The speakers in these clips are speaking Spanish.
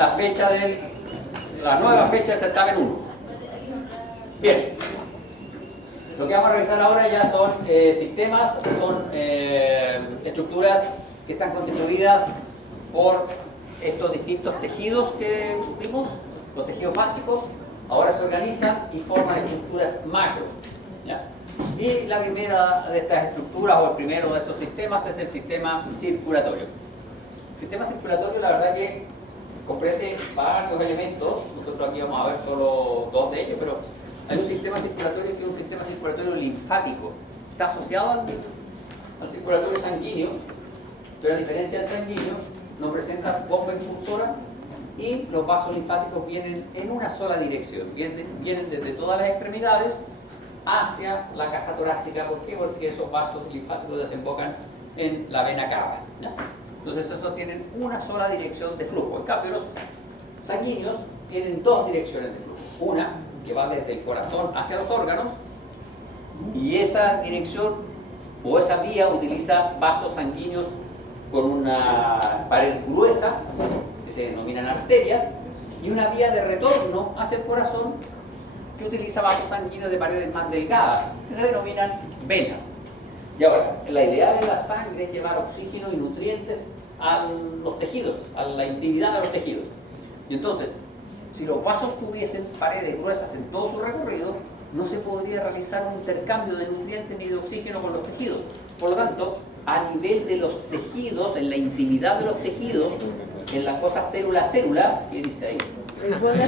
la nueva fecha del certamen 1. Bien. Lo que vamos a revisar ahora ya son sistemas, son estructuras que están constituidas por estos distintos tejidos que vimos, los tejidos básicos. Ahora se organizan y forman estructuras macro, ¿ya? Y la primera de estas estructuras, o el primero de estos sistemas, es el sistema circulatorio. El sistema circulatorio, la verdad que comprende varios elementos. Nosotros aquí vamos a ver solo dos de ellos, pero hay un sistema circulatorio que es un sistema circulatorio linfático. Está asociado al circulatorio sanguíneo, pero a diferencia del sanguíneo, no presenta bomba impulsora y los vasos linfáticos vienen en una sola dirección. Vienen desde todas las extremidades hacia la caja torácica. ¿Por qué? Porque esos vasos linfáticos desembocan en la vena cava, ¿ya? Entonces esos tienen una sola dirección de flujo. En cambio, los sanguíneos tienen dos direcciones de flujo. Una que va desde el corazón hacia los órganos, y esa dirección o esa vía utiliza vasos sanguíneos con una pared gruesa, que se denominan arterias, y una vía de retorno hacia el corazón que utiliza vasos sanguíneos de paredes más delgadas, que se denominan venas. Y ahora, la idea de la sangre es llevar oxígeno y nutrientes a los tejidos, a la intimidad de los tejidos. Y entonces, si los vasos tuviesen paredes gruesas en todo su recorrido, no se podría realizar un intercambio de nutrientes ni de oxígeno con los tejidos. Por lo tanto, a nivel de los tejidos, en la intimidad de los tejidos, en la cosa célula a célula, ¿qué dice ahí? Ponga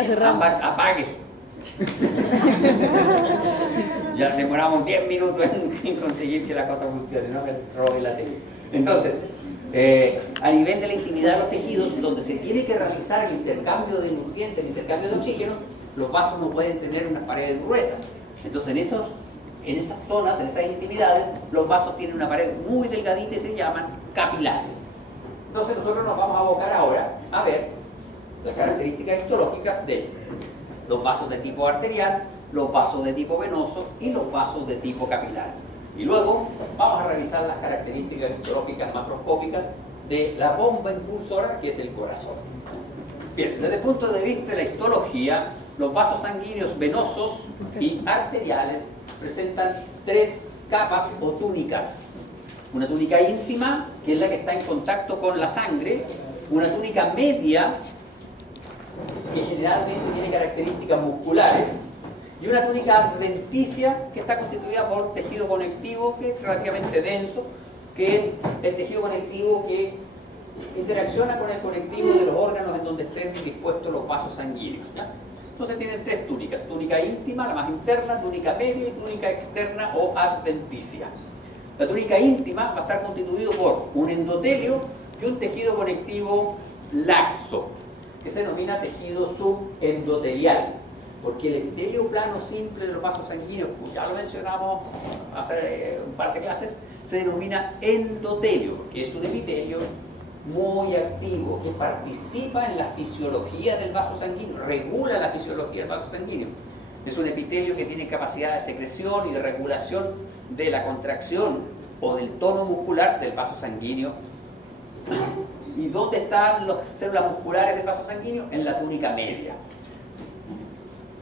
a cerrar. Apague. Ya demoramos 10 minutos en conseguir que la cosa funcione, ¿no? Que robe la tele. Entonces, a nivel de la intimidad de los tejidos, donde se tiene que realizar el intercambio de nutrientes, el intercambio de oxígenos, los vasos no pueden tener unas paredes gruesas. Entonces, en esas zonas, en esas intimidades, los vasos tienen una pared muy delgadita y se llaman capilares. Entonces, nosotros nos vamos a abocar ahora a ver las características histológicas de los vasos de tipo arterial, los vasos de tipo venoso y los vasos de tipo capilar. Y luego vamos a revisar las características histológicas macroscópicas de la bomba impulsora, que es el corazón. Bien, desde el punto de vista de la histología, los vasos sanguíneos venosos y arteriales presentan tres capas o túnicas. Una túnica íntima, que es la que está en contacto con la sangre; una túnica media, que generalmente tiene características musculares; y una túnica adventicia, que está constituida por tejido conectivo, que es relativamente denso, que es el tejido conectivo que interacciona con el conectivo de los órganos en donde estén dispuestos los vasos sanguíneos, ¿ya? Entonces tienen tres túnicas: túnica íntima, la más interna; túnica media y túnica externa o adventicia. La túnica íntima va a estar constituido por un endotelio y un tejido conectivo laxo, que se denomina tejido subendotelial, porque el epitelio plano simple de los vasos sanguíneos, como ya lo mencionamos hace un par de clases, se denomina endotelio, porque es un epitelio muy activo, que participa en la fisiología del vaso sanguíneo, regula la fisiología del vaso sanguíneo. Es un epitelio que tiene capacidad de secreción y de regulación de la contracción o del tono muscular del vaso sanguíneo. ¿Y dónde están las células musculares del vaso sanguíneo? En la túnica media.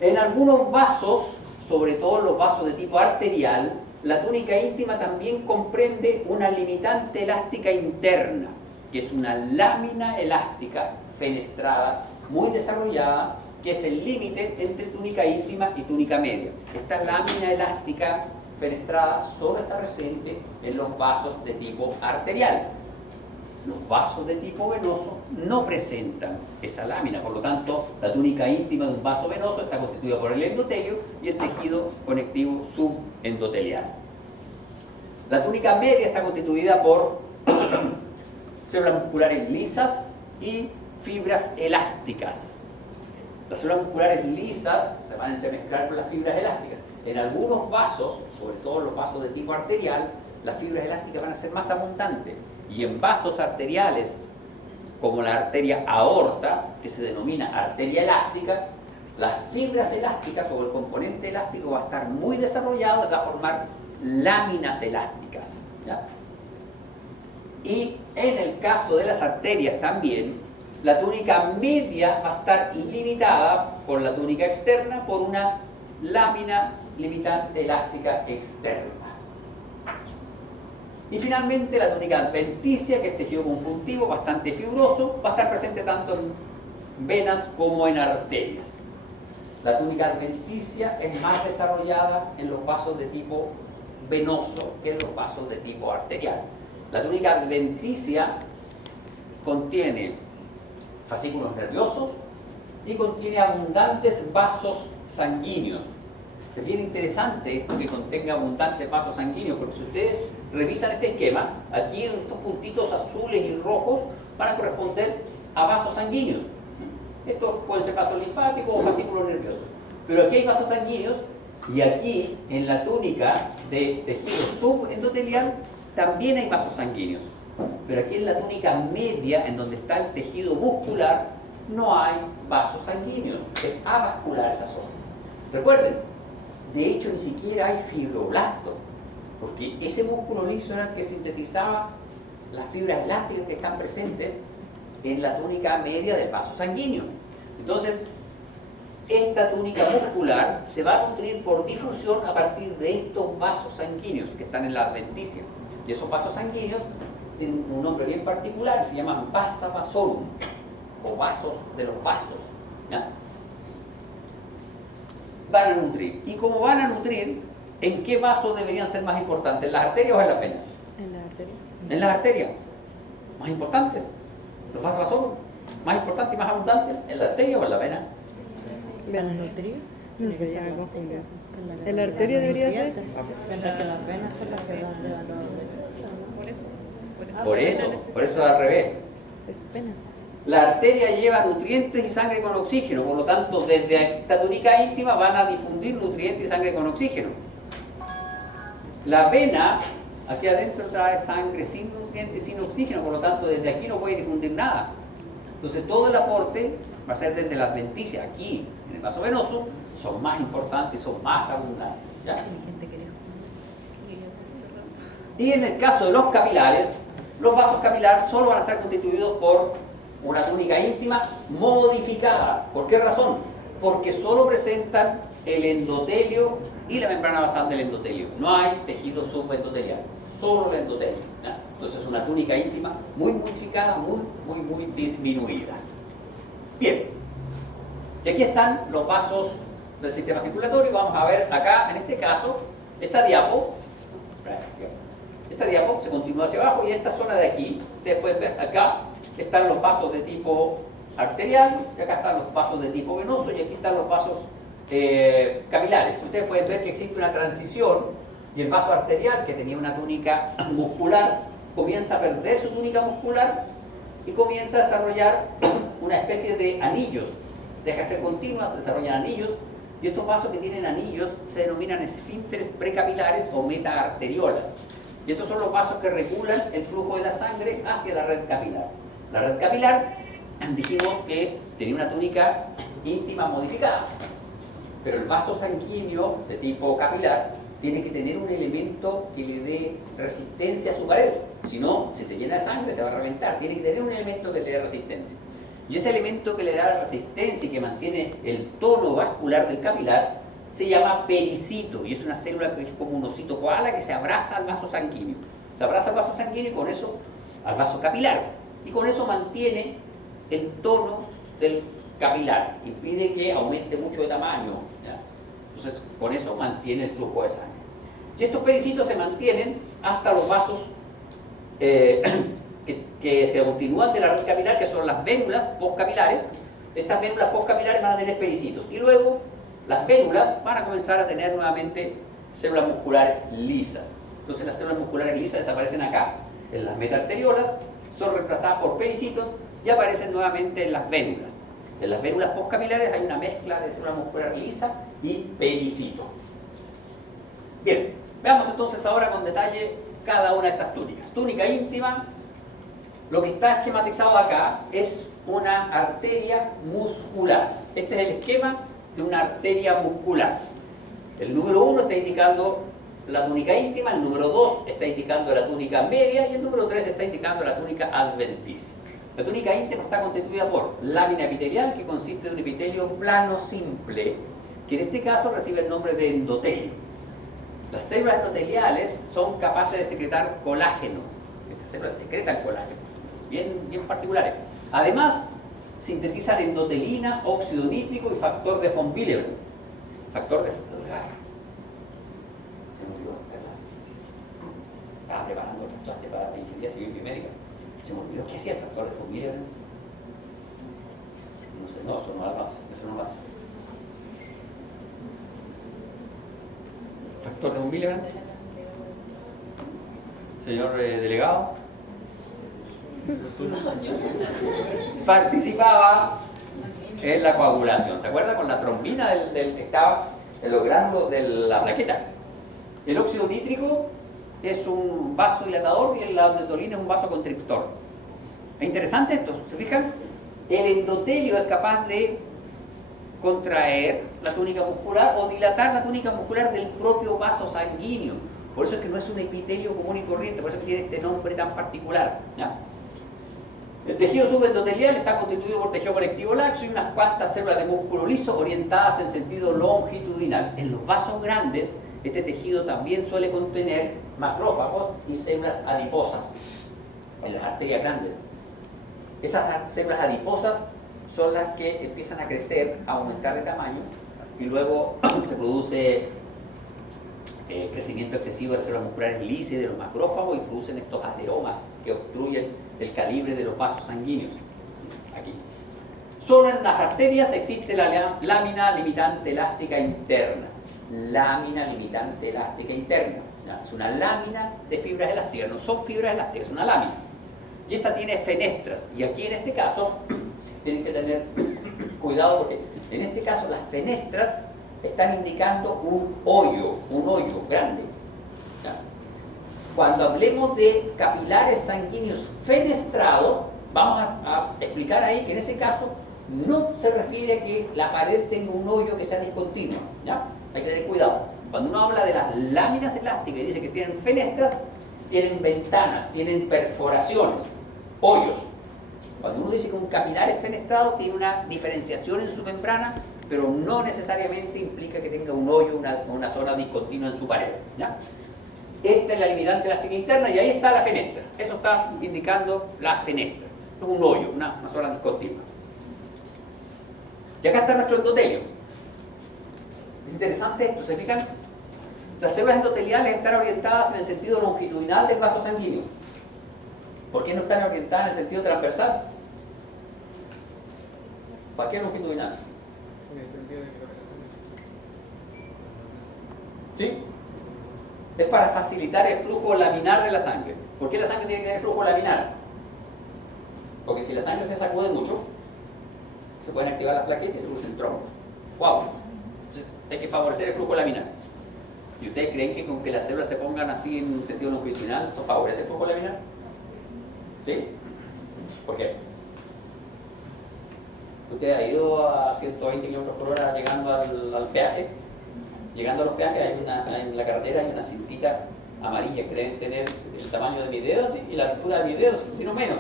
En algunos vasos, sobre todo los vasos de tipo arterial, la túnica íntima también comprende una limitante elástica interna, que es una lámina elástica fenestrada, muy desarrollada, que es el límite entre túnica íntima y túnica media. Esta lámina elástica fenestrada solo está presente en los vasos de tipo arterial. Los vasos de tipo venoso no presentan esa lámina, por lo tanto, la túnica íntima de un vaso venoso está constituida por el endotelio y el tejido conectivo subendotelial. La túnica media está constituida por células musculares lisas y fibras elásticas. Las células musculares lisas se van a entremezclar con las fibras elásticas. En algunos vasos, sobre todo los vasos de tipo arterial, las fibras elásticas van a ser más abundantes. Y en vasos arteriales, como la arteria aorta, que se denomina arteria elástica, las fibras elásticas o el componente elástico va a estar muy desarrollado y va a formar láminas elásticas, ¿ya? Y en el caso de las arterias también, La túnica media va a estar limitada por la túnica externa por una lámina limitante elástica externa. Y finalmente la túnica adventicia, que es tejido conjuntivo bastante fibroso, va a estar presente tanto en venas como en arterias. La túnica adventicia es más desarrollada en los vasos de tipo venoso que en los vasos de tipo arterial. La túnica adventicia contiene fascículos nerviosos y contiene abundantes vasos sanguíneos. Es bien interesante esto que contenga abundantes vasos sanguíneos, porque si ustedes revisan este esquema, aquí estos puntitos azules y rojos van a corresponder a vasos sanguíneos. Estos pueden ser vasos linfáticos o fascículos nerviosos. Pero aquí hay vasos sanguíneos y aquí en la túnica de tejido subendotelial también hay vasos sanguíneos. Pero aquí en la túnica media, en donde está el tejido muscular, no hay vasos sanguíneos. Es avascular esa zona. Recuerden, de hecho ni siquiera hay fibroblastos, porque ese músculo liso era el que sintetizaba las fibras elásticas que están presentes en la túnica media del vaso sanguíneo. Entonces, esta túnica muscular se va a nutrir por difusión a partir de estos vasos sanguíneos que están en la adventicia. Y esos vasos sanguíneos tienen un nombre bien particular, se llaman vasa vasorum, o vasos de los vasos, ¿ya? Van a nutrir. ¿Y cómo van a nutrir? ¿En qué vasos deberían ser más importantes? ¿En las arterias o en las venas? En la arteria. En las arterias. Más importantes. Los vasos vasorum, más importantes y más abundantes, ¿en la arteria o en la vena? ¿Venas? No sé, ya me confundí. ¿En la arteria debería ser? Mientras que las venas son las que dan Por eso es al revés. Es pena. La arteria lleva nutrientes y sangre con oxígeno, por lo tanto, desde esta túnica íntima van a difundir nutrientes y sangre con oxígeno. La vena, aquí adentro trae sangre sin nutrientes y sin oxígeno, por lo tanto, desde aquí no puede difundir nada. Entonces, todo el aporte va a ser desde la adventicia, aquí, en el vaso venoso, son más importantes, son más abundantes, ¿ya? Y en el caso de los capilares, los vasos capilares solo van a estar constituidos por una túnica íntima modificada. ¿Por qué razón? Porque solo presentan el endotelio y la membrana basal del endotelio. No hay tejido subendotelial, solo el endotelio, ¿ya? Entonces es una túnica íntima muy modificada, muy disminuida. Bien, y aquí están los vasos del sistema circulatorio. Vamos a ver acá, en este caso, esta diapo se continúa hacia abajo y en esta zona de aquí, ustedes pueden ver acá, están los vasos de tipo arterial, y acá están los vasos de tipo venoso y aquí están los vasos capilares. Ustedes pueden ver que existe una transición y el vaso arterial, que tenía una túnica muscular, comienza a perder su túnica muscular y comienza a desarrollar una especie de anillos. Deja de ser continua, desarrollan anillos, y estos vasos que tienen anillos se denominan esfínteres precapilares o metaarteriolas. Y estos son los vasos que regulan el flujo de la sangre hacia la red capilar. La red capilar, dijimos que tenía una túnica íntima modificada, pero el vaso sanguíneo de tipo capilar tiene que tener un elemento que le dé resistencia a su pared. Si no, si se llena de sangre se va a reventar. Tiene que tener un elemento que le dé resistencia. Y ese elemento que le da la resistencia y que mantiene el tono vascular del capilar se llama pericito, y es una célula que es como un osito koala que se abraza al vaso sanguíneo. Se abraza al vaso sanguíneo y con eso al vaso capilar. Y con eso mantiene el tono del capilar, impide que aumente mucho de tamaño, ¿ya? Entonces con eso mantiene el flujo de sangre. Y estos pericitos se mantienen hasta los vasos que se continúan de la red capilar, que son las vénulas postcapilares. Estas vénulas postcapilares van a tener pericitos y luego las vénulas van a comenzar a tener nuevamente células musculares lisas. Entonces las células musculares lisas desaparecen acá en las metaarteriolas, son reemplazadas por pericitos y aparecen nuevamente en las vénulas. En las vénulas postcapilares hay una mezcla de célula muscular lisa y pericito. Bien, veamos entonces ahora con detalle cada una de estas túnicas. Túnica íntima, lo que está esquematizado acá es una arteria muscular. Este es el esquema de una arteria muscular. El número 1 está indicando la túnica íntima, el número 2 está indicando la túnica media y el número 3 está indicando la túnica adventicia. La túnica íntima está constituida por lámina epitelial, que consiste de un epitelio plano simple, que en este caso recibe el nombre de endotelio. Las células endoteliales son capaces de secretar colágeno. Estas células secretan colágeno, bien particulares. Además, sintetizan endotelina, óxido nítrico y factor de von Willebrand. Factor de... Estaba preparando otra clase para la ingeniería civil biomédica. Se me olvidó qué hacía el factor de von Willebrand. No sé, no, eso no lo hace. Eso no lo hace. Factor de von Willebrand. Señor delegado. Participaba en la coagulación. ¿Se acuerda? Con la trombina estaba en los granulos de la plaqueta. El óxido nítrico es un vasodilatador y la endotolina es un vasoconstrictor. Es interesante esto, ¿se fijan? El endotelio es capaz de contraer la túnica muscular o dilatar la túnica muscular del propio vaso sanguíneo. Por eso es que no es un epitelio común y corriente, por eso es que tiene este nombre tan particular, ¿ya? El tejido subendotelial está constituido por tejido conectivo laxo y unas cuantas células de músculo liso orientadas en sentido longitudinal. En los vasos grandes, este tejido también suele contener macrófagos y células adiposas en las arterias grandes. Esas células adiposas son las que empiezan a crecer, a aumentar de tamaño y luego se produce crecimiento excesivo de las células musculares lisas y de los macrófagos y producen estos ateromas que obstruyen el calibre de los vasos sanguíneos. Aquí. Solo en las arterias existe la lámina limitante elástica interna. Lámina limitante elástica interna. ¿Ya? Es una lámina de fibras elásticas, no son fibras elásticas, es una lámina. Y esta tiene fenestras. Y aquí en este caso tienen que tener cuidado porque en este caso las fenestras están indicando un hoyo grande. ¿Ya? Cuando hablemos de capilares sanguíneos fenestrados, vamos a explicar ahí que en ese caso no se refiere a que la pared tenga un hoyo que sea discontinuo, ¿ya? Hay que tener cuidado. Cuando uno habla de las láminas elásticas y dice que tienen fenestras, tienen ventanas, tienen perforaciones, hoyos. Cuando uno dice que un capilar es fenestrado, tiene una diferenciación en su membrana, pero no necesariamente implica que tenga un hoyo, una zona discontinua en su pared, ¿ya? Esta es la limitante elástica interna y ahí está la fenestra. Eso está indicando la fenestra. Es un hoyo, una zona discontinua. Y acá está nuestro endotelio. Es interesante esto, ¿se fijan? Las células endoteliales están orientadas en el sentido longitudinal del vaso sanguíneo. ¿Por qué no están orientadas en el sentido transversal? ¿Para qué longitudinal? En el sentido de que lo que ¿Sí? Es para facilitar el flujo laminar de la sangre. ¿Por qué la sangre tiene que tener flujo laminar? Porque si la sangre se sacude mucho, se pueden activar las plaquetas y se producen trombos, coágulos. Entonces, hay que favorecer el flujo laminar. ¿Y ustedes creen que con que las células se pongan así en sentido longitudinal, eso favorece el flujo laminar? ¿Sí? ¿Por qué? Usted ha ido a 120 km/h llegando al peaje. Llegando a los peajes en la carretera hay una cintita amarilla que deben tener el tamaño de mi dedo, ¿sí? Y la altura de mi dedo, si no menos.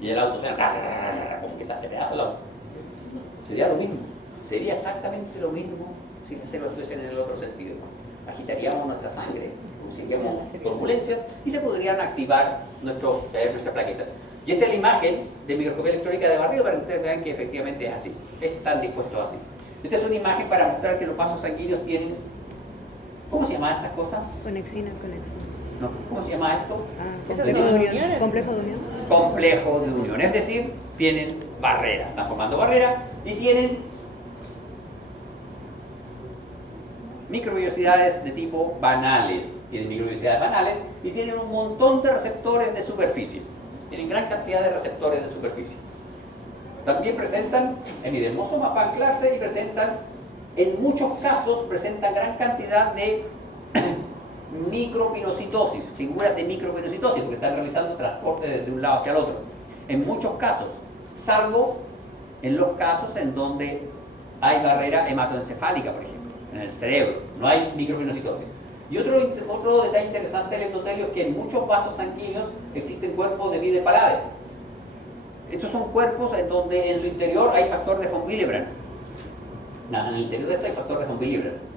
Y el auto como que se hace pedazo el auto. Sería lo mismo. Sería exactamente lo mismo si las células estuviesen en el otro sentido. Agitaríamos nuestra sangre, produciríamos turbulencias y se podrían activar nuestras plaquetas. Y esta es la imagen de microscopía electrónica de barrido para que ustedes vean que efectivamente es así. Están dispuestos así. Esta es una imagen para mostrar que los vasos sanguíneos tienen... ¿Cómo se llaman estas cosas? Conexina. No, ¿cómo se llama esto? Complejo de unión. Complejo de unión. Complejo de unión. Es decir, tienen barreras. Están formando barreras y tienen microvellosidades de tipo banales. Tienen microvellosidades banales y tienen un montón de receptores de superficie. Tienen gran cantidad de receptores de superficie. También presentan emidermosoma para anclarse y en muchos casos, presentan gran cantidad de micropinocitosis, figuras de micropinocitosis, porque están realizando transporte de un lado hacia el otro. En muchos casos, salvo en los casos en donde hay barrera hematoencefálica, por ejemplo, en el cerebro, no hay micropinocitosis. Y otro detalle interesante del endotelio es que en muchos vasos sanguíneos existen cuerpos de Bide-Palade. Estos son cuerpos en donde en su interior hay factor de von Willebrand. En el interior de esto hay factor de von Willebrand.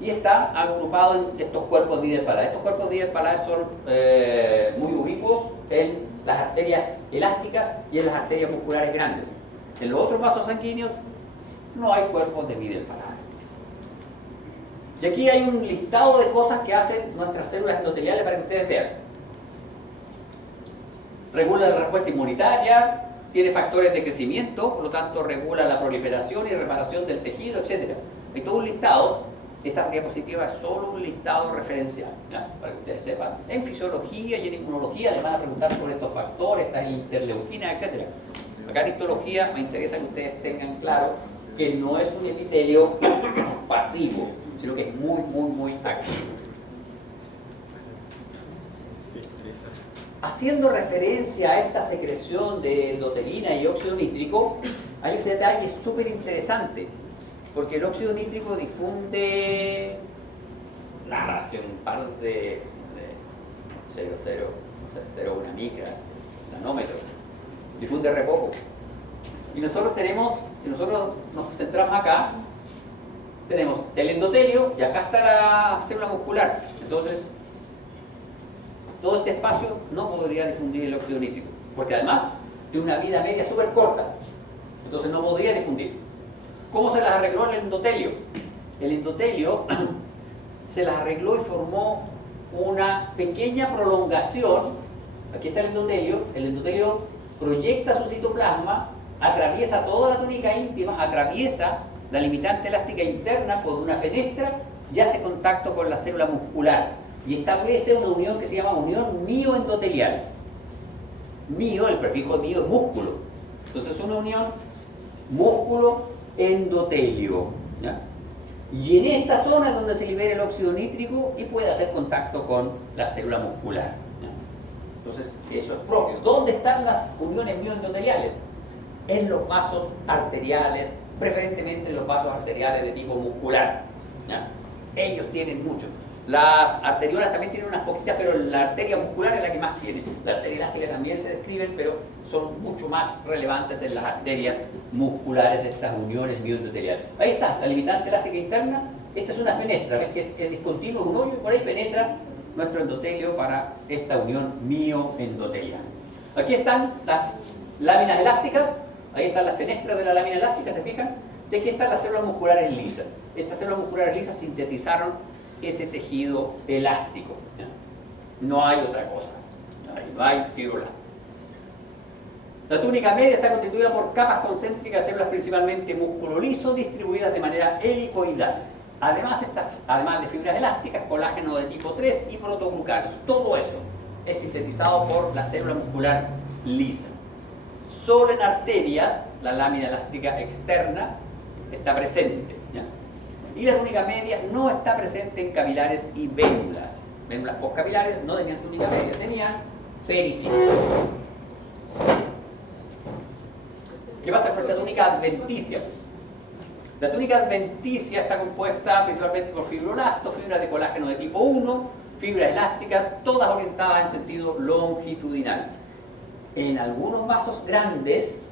Y está agrupado en estos cuerpos Biederpalade. Estos cuerpos Biederpalade son muy ubicuos en las arterias elásticas y en las arterias musculares grandes. En los otros vasos sanguíneos no hay cuerpos de Biederpalade. Y aquí hay un listado de cosas que hacen nuestras células endoteliales para que ustedes vean. Regula la respuesta inmunitaria, tiene factores de crecimiento, por lo tanto regula la proliferación y reparación del tejido, etc. Hay todo un listado. Esta diapositiva es solo un listado referencial, ¿ya? Para que ustedes sepan. En fisiología y en inmunología les van a preguntar sobre estos factores, estas interleuquinas, etc. Acá en histología me interesa que ustedes tengan claro que no es un epitelio pasivo, sino que es muy activo. Haciendo referencia a esta secreción de endotelina y óxido nítrico, hay un detalle súper interesante, porque el óxido nítrico difunde nada, hace un par de 0,01 micra, nanómetro, difunde re poco. Y nosotros tenemos, si nosotros nos centramos acá, tenemos el endotelio y acá está la célula muscular. Entonces, todo este espacio no podría difundir el óxido nítrico, porque además tiene una vida media súper corta, entonces no podría difundir. ¿Cómo se las arregló el endotelio? El endotelio se las arregló y formó una pequeña prolongación. Aquí está el endotelio proyecta su citoplasma, atraviesa toda la túnica íntima, atraviesa la limitante elástica interna por una fenestra y hace contacto con la célula muscular y establece una unión que se llama unión mioendotelial. Mio, el prefijo mio es músculo, entonces es una unión músculo-endotelio, ¿ya? Y en esta zona es donde se libera el óxido nítrico y puede hacer contacto con la célula muscular, ¿ya? Entonces eso es propio. ¿Dónde están las uniones mioendoteliales? En los vasos arteriales, preferentemente en los vasos arteriales de tipo muscular, ¿ya? Ellos tienen mucho. Las arteriolas también tienen unas poquitas, pero la arteria muscular es la que más tiene. La arteria elástica también se describen, pero son mucho más relevantes en las arterias musculares estas uniones mioendoteliales. Ahí está, la limitante elástica interna. Esta es una fenestra, ves que es discontinuo, un hoyo, y por ahí penetra nuestro endotelio para esta unión mioendotelial. Aquí están las láminas elásticas, ahí están las fenestras de la lámina elástica, ¿se fijan? Y aquí están las células musculares lisas. Estas células musculares lisas sintetizaron ese tejido elástico, ¿ya? No hay otra cosa, no hay fibroblasto. La túnica media está constituida por capas concéntricas de células principalmente músculo liso distribuidas de manera helicoidal. Además de fibras elásticas, colágeno de tipo 3 y protoglucanos. Todo eso es sintetizado por la célula muscular lisa. Solo en arterias, la lámina elástica externa está presente, ¿ya? Y la túnica media no está presente en capilares y vénulas. Vénulas postcapilares no tenían túnica media, tenían pericitis. ¿Qué pasa con esta túnica adventicia? La túnica adventicia está compuesta principalmente por fibroblastos, fibras de colágeno de tipo 1, fibras elásticas, todas orientadas en sentido longitudinal. En algunos vasos grandes,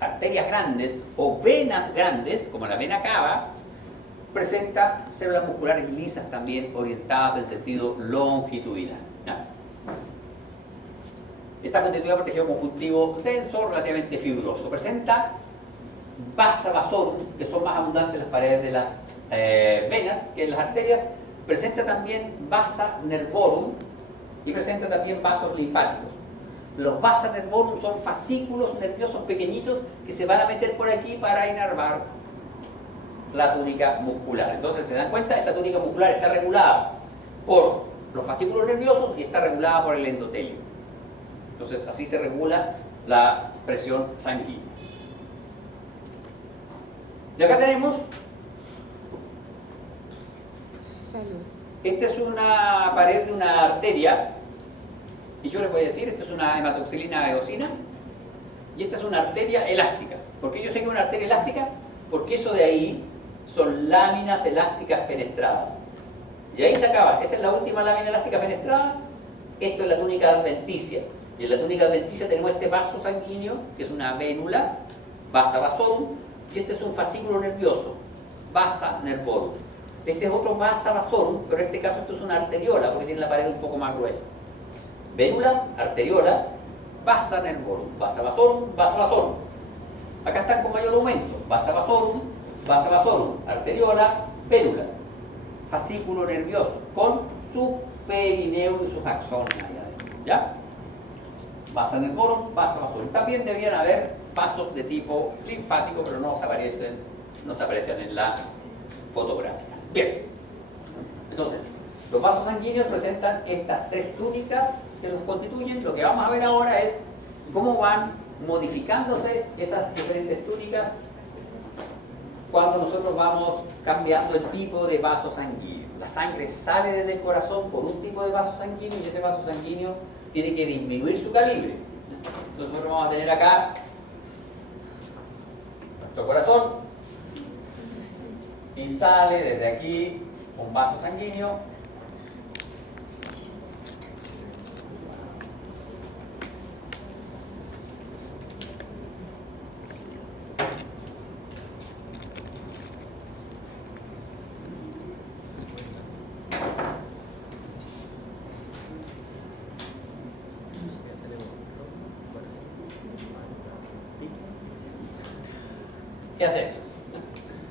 arterias grandes o venas grandes, como la vena cava, presenta células musculares lisas también orientadas en sentido longitudinal, ¿ya? Está constituida por tejido conjuntivo denso, relativamente fibroso. Presenta vasa vasorum, que son más abundantes en las paredes de las venas que en las arterias. Presenta también vasa nervorum y presenta también vasos linfáticos. Los vasa nervorum son fascículos nerviosos pequeñitos que se van a meter por aquí para inervar la túnica muscular. Entonces, se dan cuenta, esta túnica muscular está regulada por los fascículos nerviosos y está regulada por el endotelio. Entonces, así se regula la presión sanguínea. Y acá tenemos, esta es una pared de una arteria, y yo les voy a decir, esta es una hematoxilina eosina, y esta es una arteria elástica. ¿Por qué yo sé que es una arteria elástica? Porque eso de ahí son láminas elásticas fenestradas. Y ahí se acaba. Esa es la última lámina elástica fenestrada. Esto es la túnica adventicia. Y en la túnica adventicia tenemos este vaso sanguíneo, que es una vénula, vasa vasorum, y este es un fascículo nervioso, vasa nervorum. Este es otro vasa vasorum, pero en este caso esto es una arteriola, porque tiene la pared un poco más gruesa. Vénula, arteriola, vasa nervorum, vasa vasorum. Acá están con mayor aumento, vasa vasorum, arteriola, vénula. Fascículo nervioso, con su perineo y sus axones ahí adentro, ¿ya? Vasa nervorum, vasa vasorum. También debían haber vasos de tipo linfático, pero no se aparecen en la fotografía. Bien, entonces, los vasos sanguíneos presentan estas tres túnicas que los constituyen. Lo que vamos a ver ahora es cómo van modificándose esas diferentes túnicas cuando nosotros vamos cambiando el tipo de vaso sanguíneo. La sangre sale desde el corazón por un tipo de vaso sanguíneo y ese vaso sanguíneo tiene que disminuir su calibre. Entonces nosotros vamos a tener acá nuestro corazón y sale desde aquí un vaso sanguíneo ¿Qué hace eso?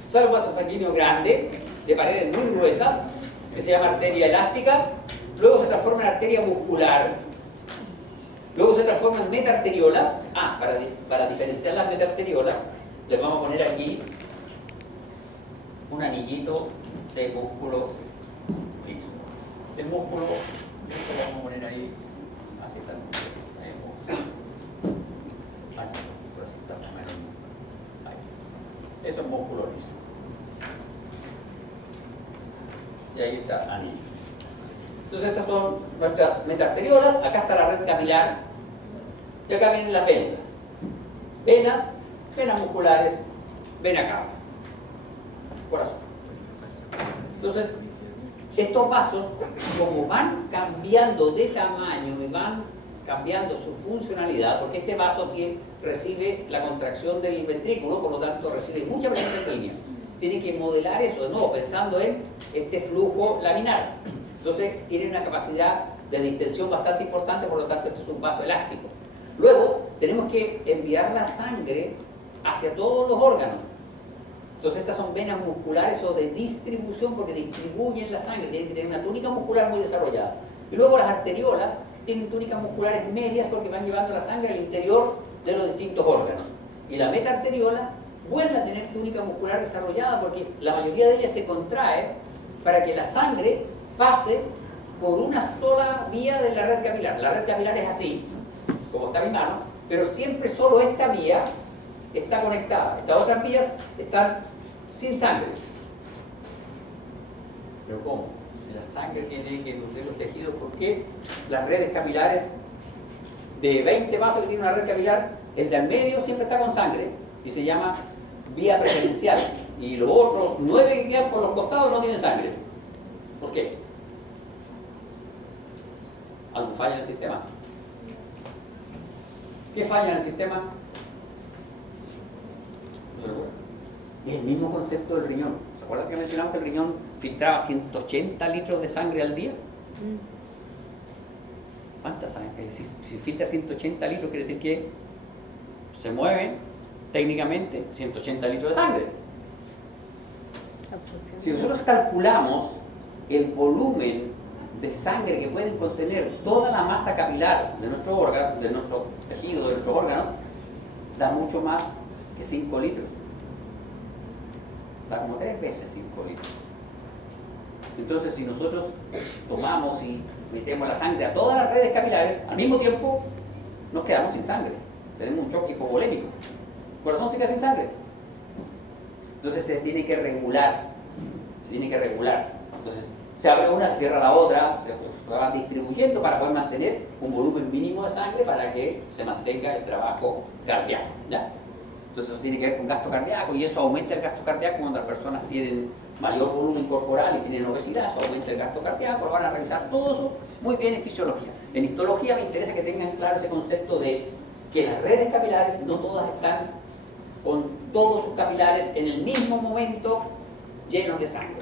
Sale un vaso sanguíneo grande, de paredes muy gruesas, que se llama arteria elástica, luego se transforma en arteria muscular, luego se transforma en metaarteriolas. Para diferenciar las metaarteriolas, les vamos a poner aquí un anillito de músculo liso. El músculo liso lo vamos a poner ahí, así está. Por así está. Eso es músculo liso. Y ahí está anillo. Entonces esas son nuestras metaarteriolas. Acá está la red capilar. Y acá vienen las venas. Venas musculares, vena cava. Corazón. Entonces, estos vasos, como van cambiando de tamaño y van cambiando su funcionalidad, porque este vaso recibe la contracción del ventrículo, por lo tanto recibe mucha presión sanguínea. Tiene que modelar eso de nuevo, pensando en este flujo laminar. Entonces tiene una capacidad de distensión bastante importante, por lo tanto esto es un vaso elástico. Luego tenemos que enviar la sangre hacia todos los órganos. Entonces estas son venas musculares o de distribución, porque distribuyen la sangre, tienen que tener una túnica muscular muy desarrollada. Y luego las arteriolas tienen túnicas musculares medias porque van llevando la sangre al interior de los distintos órganos. Y la metaarteriola vuelve a tener túnica muscular desarrollada porque la mayoría de ellas se contrae para que la sangre pase por una sola vía de la red capilar. La red capilar es así, como está mi mano, pero siempre solo esta vía está conectada. Estas otras vías están sin sangre. ¿Pero cómo? La sangre tiene que nutrir los tejidos. ¿Por qué las redes capilares de 20 vasos que tiene una red capilar, el de al medio siempre está con sangre y se llama vía preferencial, y los otros 9 que quedan por los costados no tienen sangre? ¿Por qué? ¿Algo falla en el sistema? ¿Qué falla en el sistema? No se recuerda. Es el mismo concepto del riñón. ¿Se acuerdan que mencionamos que el riñón filtraba 180 litros de sangre al día? ¿Cuánta sangre? Si filtra 180 litros, quiere decir que se mueven técnicamente 180 litros de sangre. Si nosotros calculamos el volumen de sangre que pueden contener toda la masa capilar de nuestro órgano, de nuestro tejido, de nuestro órgano, da mucho más que 5 litros. Da como 3 veces 5 litros. Entonces, si nosotros tomamos y metemos la sangre a todas las redes capilares, al mismo tiempo nos quedamos sin sangre. Tenemos un choque hipovolémico. El corazón se queda sin sangre. Entonces se tiene que regular. Entonces se abre una, se cierra la otra, se van distribuyendo para poder mantener un volumen mínimo de sangre para que se mantenga el trabajo cardíaco, ¿ya? Entonces eso tiene que ver con gasto cardíaco, y eso aumenta el gasto cardíaco cuando las personas tienen mayor volumen corporal y tienen obesidad. Eso aumenta el gasto cardíaco. Lo van a revisar todo eso muy bien en fisiología. En histología me interesa que tengan claro ese concepto de que las redes capilares no todas están con todos sus capilares en el mismo momento llenos de sangre.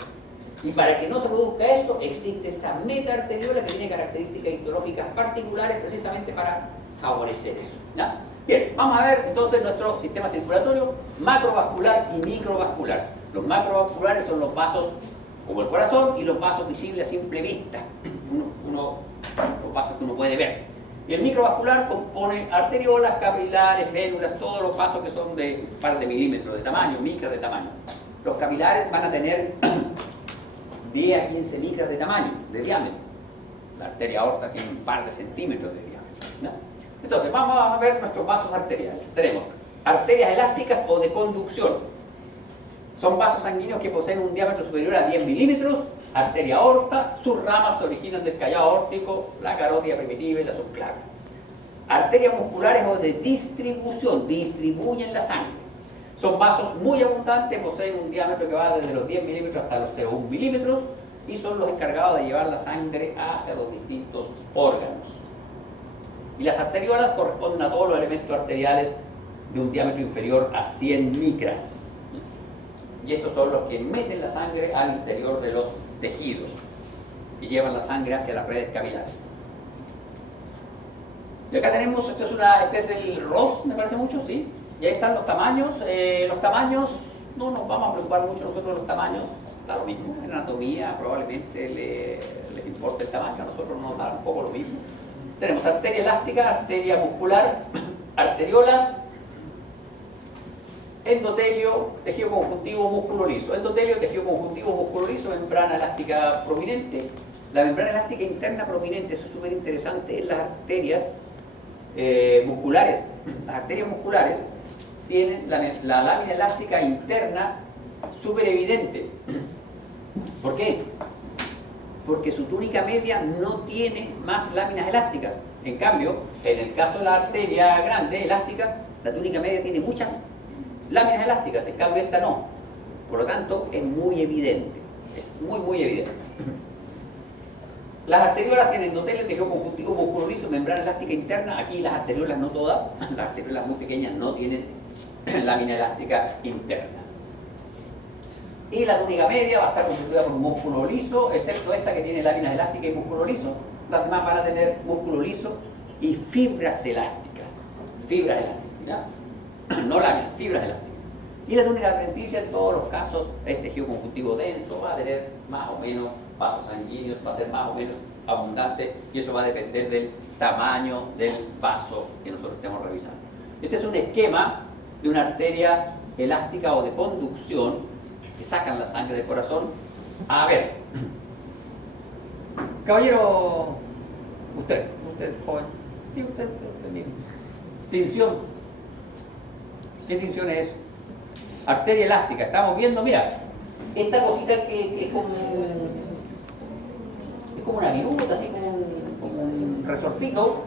Y para que no se produzca esto, existe esta metaarteriola que tiene características histológicas particulares precisamente para favorecer eso. ¿Ya? Bien, vamos a ver entonces nuestro sistema circulatorio macrovascular y microvascular. Los macrovasculares son los vasos como el corazón y los vasos visibles a simple vista, los vasos que uno puede ver. Y el microvascular compone arteriolas, capilares, vénulas, todos los vasos que son de un par de milímetros de tamaño, micras de tamaño. Los capilares van a tener 10 a 15 micras de tamaño, de diámetro. La arteria aorta tiene un par de centímetros de diámetro, ¿no? Entonces, vamos a ver nuestros vasos arteriales. Tenemos arterias elásticas o de conducción. Son vasos sanguíneos que poseen un diámetro superior a 10 milímetros, arteria aorta, sus ramas se originan del callado aórtico, la carótida primitiva y la subclavia. Arterias musculares o de distribución, distribuyen la sangre. Son vasos muy abundantes, poseen un diámetro que va desde los 10 milímetros hasta los 0,1 milímetros y son los encargados de llevar la sangre hacia los distintos órganos. Y las arteriolas corresponden a todos los elementos arteriales de un diámetro inferior a 100 micras. Y estos son los que meten la sangre al interior de los tejidos y llevan la sangre hacia las redes capilares. Y acá tenemos, este es el ROS, me parece mucho, ¿sí? Y ahí están los tamaños. Los tamaños, no nos vamos a preocupar mucho nosotros de los tamaños, da lo mismo. En anatomía probablemente les importa el tamaño, a nosotros nos da un poco lo mismo. Tenemos arteria elástica, arteria muscular, arteriola, endotelio, tejido conjuntivo, músculo liso. Endotelio, tejido conjuntivo, músculo liso, membrana elástica prominente. La membrana elástica interna prominente, eso es súper interesante en las arterias musculares. Las arterias musculares tienen la lámina elástica interna súper evidente. ¿Por qué? Porque su túnica media no tiene más láminas elásticas. En cambio, en el caso de la arteria grande, elástica, la túnica media tiene muchas láminas elásticas, en cambio esta no. Por lo tanto, es muy evidente. Es muy, muy evidente. Las arteriolas tienen endotelio, tejido conjuntivo, músculo liso, membrana elástica interna. Aquí las arteriolas no todas, las arteriolas muy pequeñas no tienen lámina elástica interna. Y la túnica media va a estar constituida por un músculo liso, excepto esta que tiene láminas elásticas y músculo liso. Las demás van a tener músculo liso y fibras elásticas. Fibras elásticas, ¿ya? No láminas, fibras elásticas. Y la túnica adventicia en todos los casos es tejido conjuntivo denso, va a tener más o menos vasos sanguíneos, va a ser más o menos abundante y eso va a depender del tamaño del vaso que nosotros estemos revisando. Este es un esquema de una arteria elástica o de conducción que sacan la sangre del corazón. A ver, caballero, usted joven, sí, usted mismo. Tinción. ¿Qué tinción es eso? Arteria elástica. Estamos viendo, mira, esta cosita que es como una viruta, así como un resortito.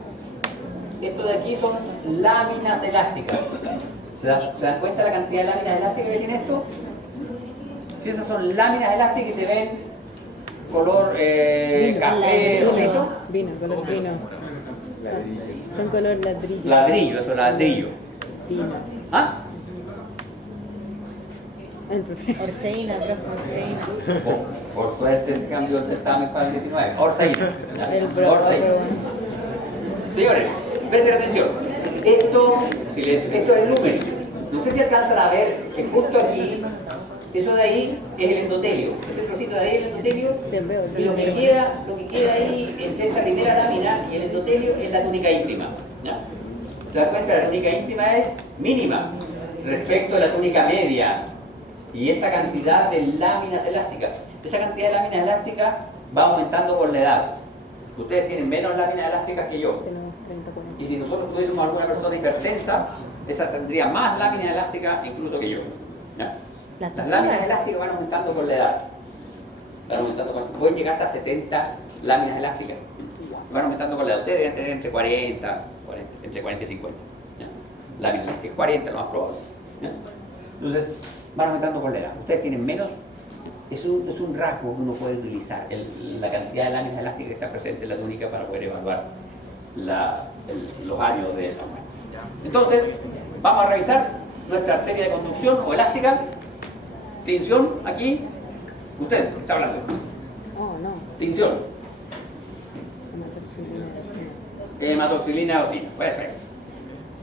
Esto de aquí son láminas elásticas. ¿Se dan cuenta la cantidad de láminas elásticas que tiene esto? Si esas son láminas elásticas y se ven color café o eso. Vino, color vino. Son color ladrillo. Ladrillo, eso es ladrillo. Vino. ¿Ah? El profe. Orseína, profe, orseína. Por suerte se cambió el certamen para el 19. Orseína. El profe. Orseína. Señores, presten atención. Esto es el lumen. No sé si alcanzan a ver que justo aquí, eso de ahí es el endotelio. Ese trocito de ahí es el endotelio. Se veo, Y lo que queda ahí entre esta primera lámina y el endotelio es la túnica íntima. ¿Ya? ¿Se dan cuenta? La túnica íntima es mínima respecto a la túnica media. Y esta cantidad de láminas elásticas, esa cantidad de láminas elásticas va aumentando con la edad. Ustedes tienen menos láminas elásticas que yo. Tenemos 30, 40. Y si nosotros tuviésemos alguna persona hipertensa, esa tendría más láminas elásticas incluso que yo. ¿Ya? Las láminas elásticas van aumentando con la edad. Pueden llegar hasta 70 láminas elásticas. Van aumentando con la edad. Ustedes deben tener entre 40 y 50. ¿Ya? Láminas elásticas, 40 lo más probable. ¿Ya? Entonces, van aumentando con la edad. Ustedes tienen menos. Es un rasgo que uno puede utilizar, la cantidad de láminas elásticas que está presente en la túnica para poder evaluar los años de la muerte. Entonces, vamos a revisar nuestra arteria de conducción o elástica. Tinción aquí. Usted, está hablando. Oh, no. Tinción. Hematoxilina eosina. Hematoxilina eosina. Perfecto.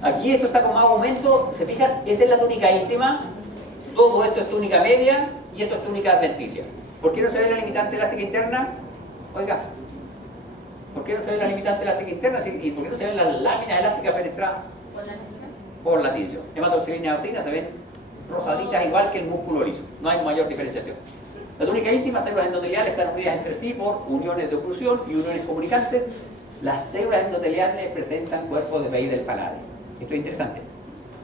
Aquí esto está con más aumento. ¿Se fijan? Esa es la túnica íntima. Todo esto es túnica media y esto es túnica adventicia. ¿Por qué no se ve la limitante elástica interna? Oiga, ¿por qué no se ve la limitante elástica interna? ¿Y por qué no se ven las láminas elásticas fenestradas? Por la tinción. Hematoxilina eosina se ven rosaditas igual que el músculo liso. No hay mayor diferenciación. La túnica íntima, células endoteliales están unidas entre sí por uniones de oclusión y uniones comunicantes. Las células endoteliales presentan cuerpos de Bey del Pallade. Esto es interesante.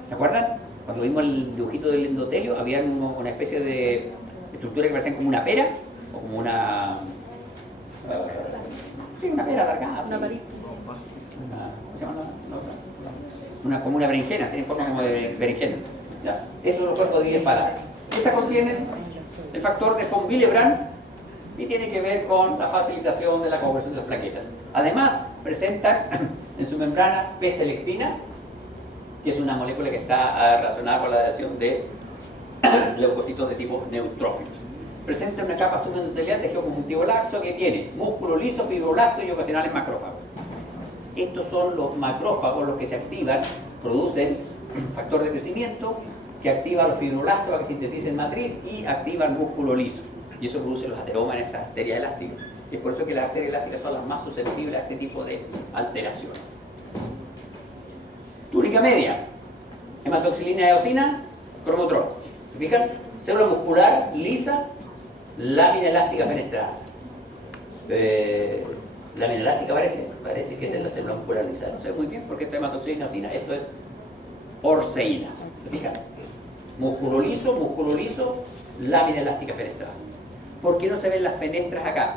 ¿Se acuerdan? Cuando vimos el dibujito del endotelio, había una especie de estructura que parecían como una pera o como una... sí, una pera alargada. Así. ¿Cómo se llama? Como una berenjena, tiene forma como de berenjena. ¿Ya? Eso es los cuerpos de Bey del Pallade. Estas contienen el factor de von Willebrand y tiene que ver con la facilitación de la conversión de las plaquetas. Además, presentan en su membrana P-selectina, que es una molécula que está relacionada con la adhesión de leucocitos de tipo neutrófilos. Presenta una capa subendotelial de tejido conjuntivo laxo que tiene músculo liso, fibroblasto y ocasionales macrófagos. Estos son los macrófagos los que se activan, producen un factor de crecimiento que activa los fibroblastos para que sinteticen matriz y activa el músculo liso. Y eso produce los ateromas en estas arterias elásticas. Y es por eso que las arterias elásticas son las más susceptibles a este tipo de alteraciones. Túnica media, hematoxilina eosina, cromotrol. ¿Se fijan? Célula muscular lisa, lámina elástica fenestrada. Lámina elástica parece que es la célula muscular lisa. No sé muy bien porque esto es hematoxilina eosina, esto es orseína. ¿Se fijan? Músculo liso, lámina elástica fenestrada. ¿Por qué no se ven las fenestras acá?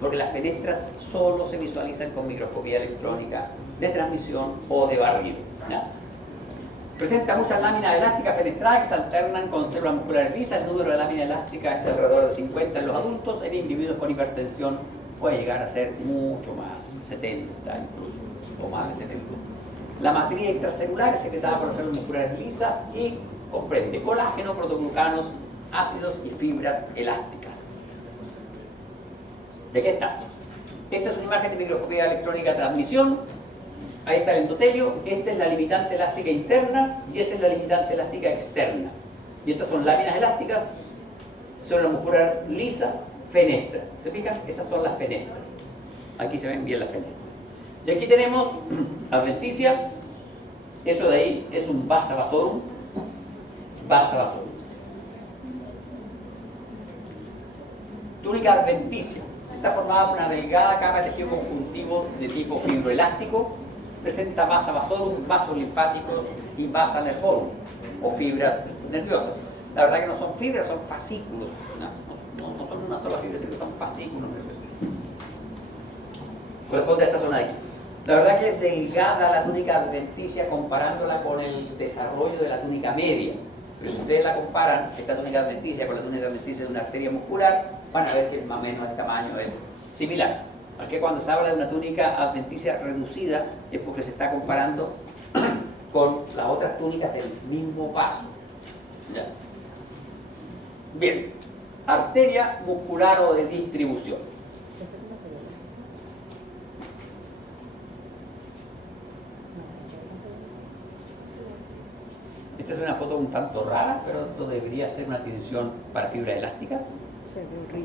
Porque las fenestras solo se visualizan con microscopía electrónica de transmisión o de barrido. ¿Ya? Presenta muchas láminas elásticas fenestradas que se alternan con células musculares lisas. El número de láminas elásticas es de alrededor de 50 en los adultos. En individuos con hipertensión puede llegar a ser mucho más, 70 incluso, o más de 70. La matriz extracelular es secretada por las células musculares lisas y comprende colágeno, protoglucanos, ácidos y fibras elásticas. ¿De qué está? Esta es una imagen de microscopía electrónica de transmisión. Ahí está el endotelio. Esta es la limitante elástica interna y esa es la limitante elástica externa. Y estas son láminas elásticas, célula muscular lisa, fenestra. ¿Se fijan? Esas son las fenestras. Aquí se ven bien las fenestras. Y aquí tenemos adventicia. Eso de ahí es un vasa vasorum. Vasa vasorum. Túnica adventicia. Está formada por una delgada capa de tejido conjuntivo de tipo fibroelástico. Presenta vasa vasorum, vasos linfáticos y vasa nervorum, o fibras nerviosas. La verdad que no son fibras, son fascículos. No son una sola fibra, sino que son fascículos nerviosos. Corresponde a esta zona de aquí. La verdad que es delgada la túnica adventicia comparándola con el desarrollo de la túnica media. Pero si ustedes la comparan, esta túnica adventicia con la túnica adventicia de una arteria muscular, van a ver que más o menos el tamaño es similar. Porque cuando se habla de una túnica adventicia reducida es porque se está comparando con las otras túnicas del mismo paso. ¿Ya? Bien, arteria muscular o de distribución. Esta es una foto un tanto rara, pero esto debería ser una tinción para fibras elásticas.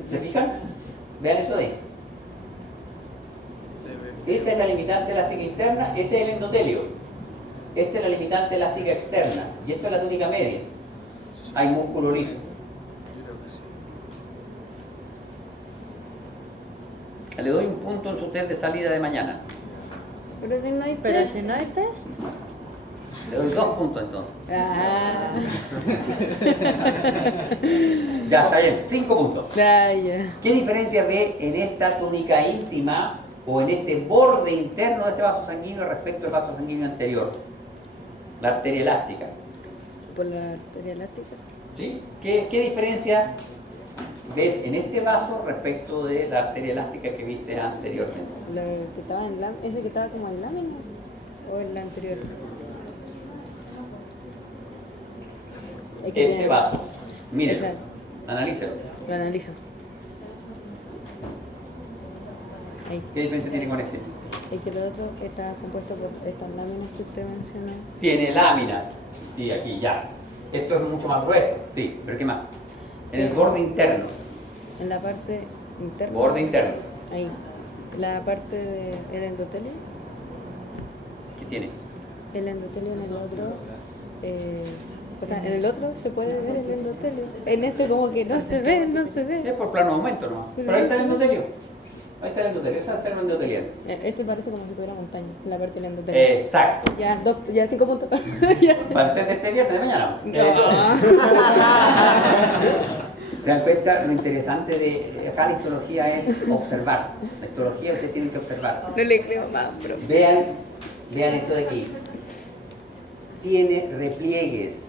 ¿Se fijan? Vean eso de ahí. Esa es la limitante elástica interna, ese es el endotelio. Esta es la limitante elástica externa y esta es la túnica media. Hay músculo liso. Le doy un punto en su test de salida de mañana. Pero si no hay Pero test. si no hay test. Le doy 2 puntos entonces. Ah. Ya, está bien, 5 puntos. Ya, ya. ¿Qué diferencia ve en esta túnica íntima o en este borde interno de este vaso sanguíneo respecto al vaso sanguíneo anterior? La arteria elástica. Por la arteria elástica. ¿Sí? ¿Qué diferencia ves en este vaso respecto de la arteria elástica que viste anteriormente? Lo que estaba en ese que estaba como en láminas o en la anterior. Este vaso, mírelo, Exacto. analícelo. Lo analizo. Ahí. ¿Qué diferencia tiene con este? Y que lo otro está compuesto por estas láminas que usted mencionó. Tiene láminas, sí, aquí ya. Esto es mucho más grueso, sí, pero ¿qué más? En el borde interno, En la parte interna. borde interno, Ahí. La parte del endotelio. ¿qué tiene? El endotelio en el otro. O sea, en el otro se puede ver el endotelio. En este como que no se ve, no se ve. Es por plano aumento nomás. Pero ahí está el endotelio. Ahí está el endotelio, esa es el célula endotelial. Este parece como si tuviera montaña, la parte del endotelio. Exacto. Ya 5 puntos. Ya. Parte de este viernes de mañana. No. Se dan cuenta, lo interesante de acá la histología es observar. La histología ustedes tienen que observar. No le creo más, bro. Vean esto de aquí. Tiene repliegues.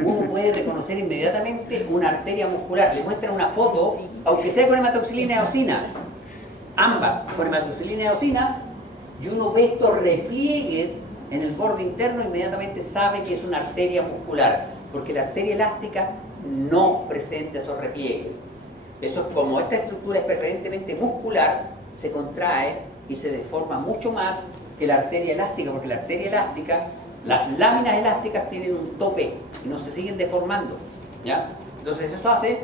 Uno puede reconocer inmediatamente una arteria muscular. Le muestran una foto, aunque sea con hematoxilina eosina. Ambas con hematoxilina eosina. Y uno ve estos repliegues en el borde interno, inmediatamente sabe que es una arteria muscular. Porque la arteria elástica no presenta esos repliegues. Eso es como esta estructura es preferentemente muscular, se contrae y se deforma mucho más que la arteria elástica, porque la arteria elástica, las láminas elásticas tienen un tope y no se siguen deformando, ¿ya? Entonces eso hace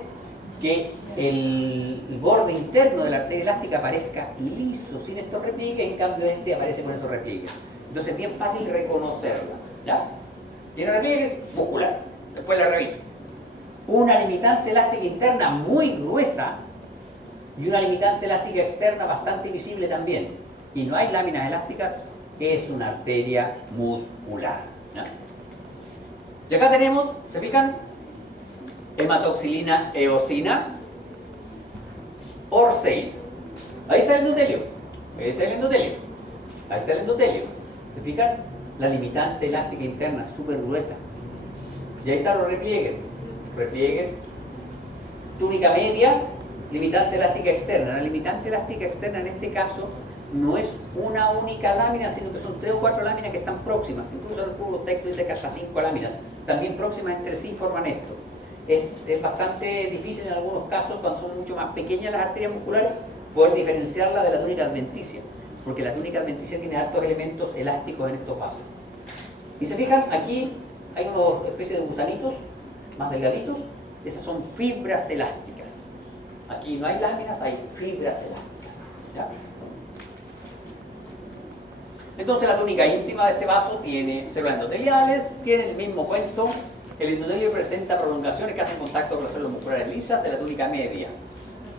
que el borde interno de la arteria elástica aparezca liso, sin estos repliegues, en cambio este aparece con esos repliegues. Entonces es bien fácil reconocerla, ¿ya? Tiene repliegues, muscular. Después la reviso. Una limitante elástica interna muy gruesa y una limitante elástica externa bastante visible también. Y no hay láminas elásticas, es una arteria muscular, ¿ya? Y acá tenemos, ¿se fijan? Hematoxilina eosina, orseína. Ahí está el endotelio. Ese es el endotelio. Ahí está el endotelio. ¿Se fijan? La limitante elástica interna es súper gruesa. Y ahí están los repliegues. Repliegues. Túnica media, limitante elástica externa. La limitante elástica externa en este caso no es una única lámina, sino que son 3 o 4 láminas que están próximas. Incluso el puro texto dice que hasta 5 láminas. También próximas entre sí forman esto. Es bastante difícil en algunos casos, cuando son mucho más pequeñas las arterias musculares, poder diferenciarla de la túnica adventicia, porque la túnica adventicia tiene altos elementos elásticos en estos vasos. Y se fijan, aquí hay una especie de gusanitos más delgaditos, esas son fibras elásticas. Aquí no hay láminas, hay fibras elásticas, ¿ya? Entonces la túnica íntima de este vaso tiene células endoteliales, tiene el mismo cuento. El endotelio presenta prolongaciones que hacen contacto con las células musculares lisas de la túnica media.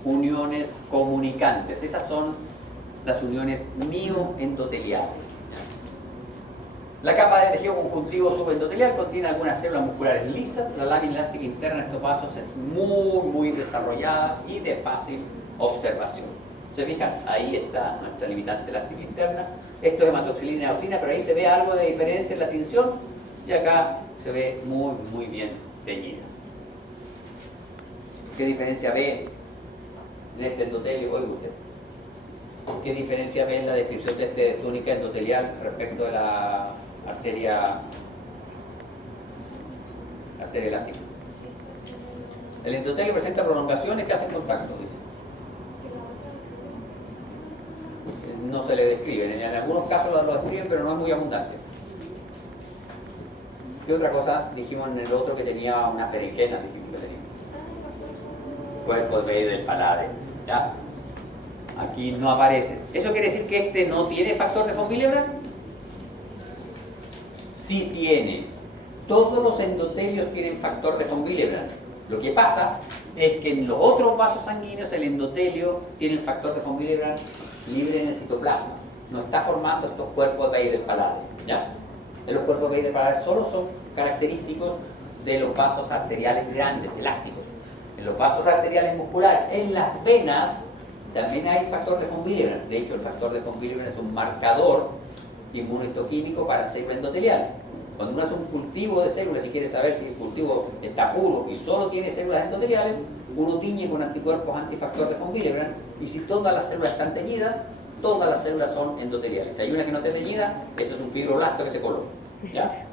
Uniones comunicantes. Esas son las uniones mioendoteliales. La capa de tejido conjuntivo subendotelial contiene algunas células musculares lisas. La lámina elástica interna de estos vasos es muy desarrollada y de fácil observación. ¿Se fijan? Ahí está nuestra limitante elástica interna. Esto es hematoxilina eosina, pero ahí se ve algo de diferencia en la tinción y acá se ve muy bien teñida. ¿Qué diferencia ve en este endotelio? Oiga usted. ¿Qué diferencia ve en la descripción de esta túnica endotelial respecto a la arteria elástica? El endotelio presenta prolongaciones que hacen contacto, dice. No se le describen, en algunos casos lo describen, pero no es muy abundante. ¿Qué otra cosa dijimos en el otro que tenía unas berenjenas? Dijimos que tenía cuerpo de del palade, ¿ya? Aquí no aparece. ¿Eso quiere decir que este no tiene factor de von Willebrand? Sí tiene. Todos los endotelios tienen factor de von Willebrand. Lo que pasa es que en los otros vasos sanguíneos el endotelio tiene el factor de von Willebrand libre en el citoplasma. No está formando estos cuerpos de del palade, ¿ya? Los cuerpos de del palade solo son característicos de los vasos arteriales grandes, elásticos. En los vasos arteriales musculares, en las venas, también hay factor de von Willebrand. De hecho, el factor de von Willebrand es un marcador inmunohistoquímico para célula endotelial. Cuando uno hace un cultivo de células y quiere saber si el cultivo está puro y solo tiene células endoteliales, uno tiñe con anticuerpos antifactor de von Willebrand, y si todas las células están teñidas, todas las células son endoteliales. Si hay una que no esté teñida, ese es un fibroblasto que se coloca. ¿Ya?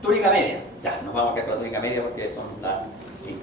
Túnica media. Ya, nos vamos a quedar con la túnica media porque son las 5.